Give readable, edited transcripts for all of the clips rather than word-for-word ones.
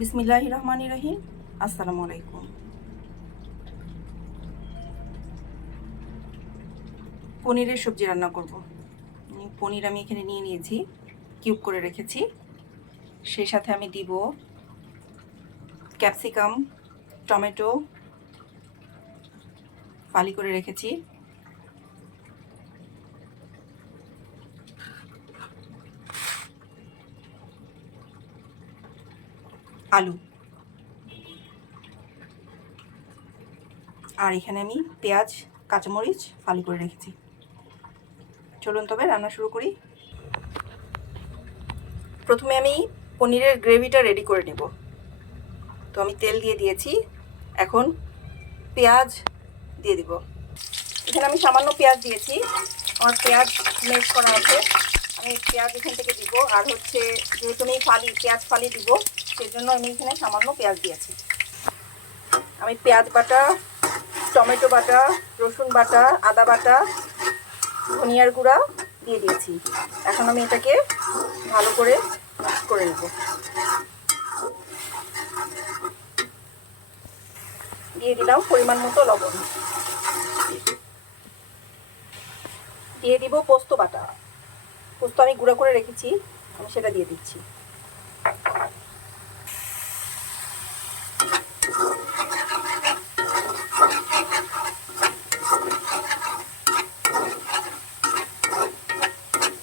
বিসমিল্লাহির রহমানির রহিম। আসসালামু আলাইকুম। পনিরের সবজি রান্না করব। পনির আমি এখানে নিয়ে নিয়েছি, কিউব করে রেখেছি। সেই সাথে আমি দিব ক্যাপসিকাম, টমেটো ফালি করে রেখেছি, আলু, আর এখানে আমি পেঁয়াজ, কাঁচামরিচ ফালি করে রেখেছি। চলুন তবে রান্না শুরু করি। প্রথমে আমি পনিরের গ্রেভিটা রেডি করে নেব। তো আমি তেল দিয়ে দিয়েছি, এখন পেঁয়াজ দিয়ে দিব। এখানে আমি সামান্য পেঁয়াজ দিয়েছি, আমার পেঁয়াজ মেশ করা আছে, আমি পেঁয়াজ এখান থেকে দিব। আর হচ্ছে যেহেতু আমি পেঁয়াজ ফালি দিব, সেই জন্য আমি এখানে সামান্য পেঁয়াজ দিয়েছি। আমি পেঁয়াজ বাটা, টমেটো বাটা, রসুন বাটা, আদা বাটা, ধনিয়ার গুঁড়া দিয়ে দিয়েছি। এখন আমি এটাকে ভালো করে মিক্স করে নেব। দিয়ে দিলাম পরিমাণ মতো লবণ, দিয়ে দিব পোস্ত বাটা। পোস্ত আমি গুঁড়া করে রেখেছি, আমি সেটা দিয়ে দিচ্ছি।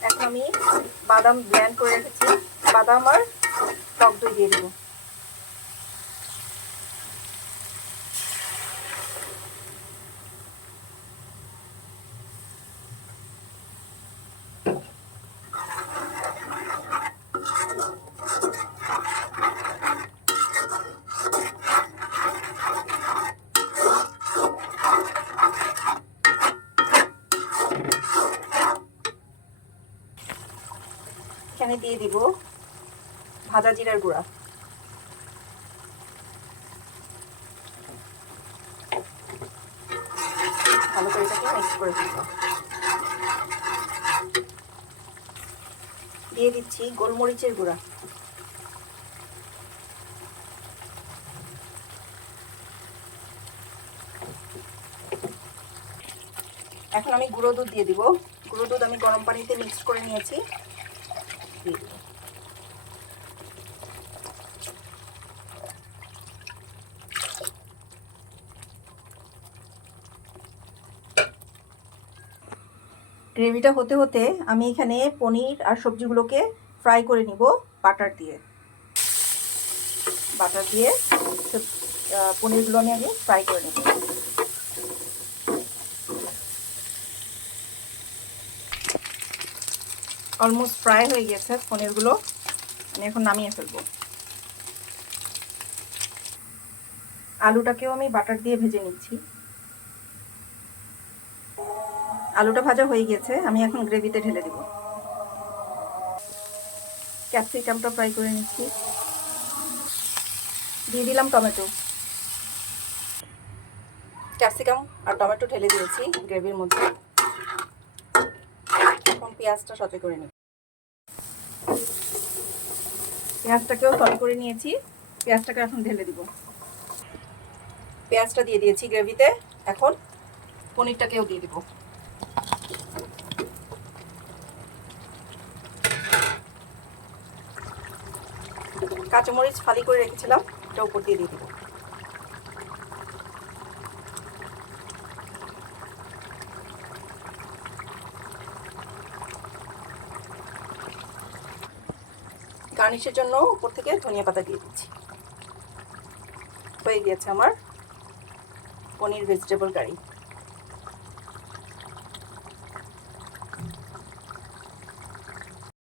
এখন আমি বাদাম ব্লেন্ড করে রেখেছি, বাদাম আর টক দই দিয়ে দেবো। এখানে দিয়ে দিব ভাজা জিরার গুঁড়া, ভালো করে এটাকে মিক্স করে দিব। দিয়ে দিচ্ছি গোলমরিচের গুঁড়া, এখন আমি গুঁড়ো দুধ দিয়ে দিব। গুঁড়ো দুধ আমি গরম পানিতে মিক্স করে নিয়েছি, দিয়ে দিব। গ্রেভিটা হতে হতে আমি এখানে পনির আর সবজিগুলোকে ফ্রাই করে নিব বাটার দিয়ে। পনিরগুলো আমি আগে ফ্রাই করে নেব। অলমোস্ট ফ্রাই হয়ে গেছে পনিরগুলো, আমি এখন নামিয়ে ফেলবো। আলুটাকেও আমি বাটার দিয়ে ভেজে নিচ্ছি। আলুটা ভাজা হয়ে গেছে, আমি এখন গ্রেভিতে ঢেলে দিব। ক্যাপসিকামটা ফ্রাই করে নিচ্ছি, দিয়ে দিলাম টমেটো। ক্যাপসিকাম আর টমেটো ঢেলে দিয়েছি গ্রেভির মধ্যে। এখন পেঁয়াজটা সতে করে নিই। পেঁয়াজটাকেও সতে করে নিয়েছি, পেঁয়াজটাকে এখন ঢেলে দিব। পেঁয়াজটা দিয়ে দিয়েছি গ্রেভিতে, এখন পনিরটাকেও দিয়ে দিব। কাঁচামরিচ ফালি করে রেখেছিলাম, এটা উপর দিয়ে দিব। গার্নিশের জন্য উপর থেকে ধনিয়া পাতা দিয়ে দিচ্ছি। হয়ে গিয়েছে আমার পনির ভেজিটেবল কারি।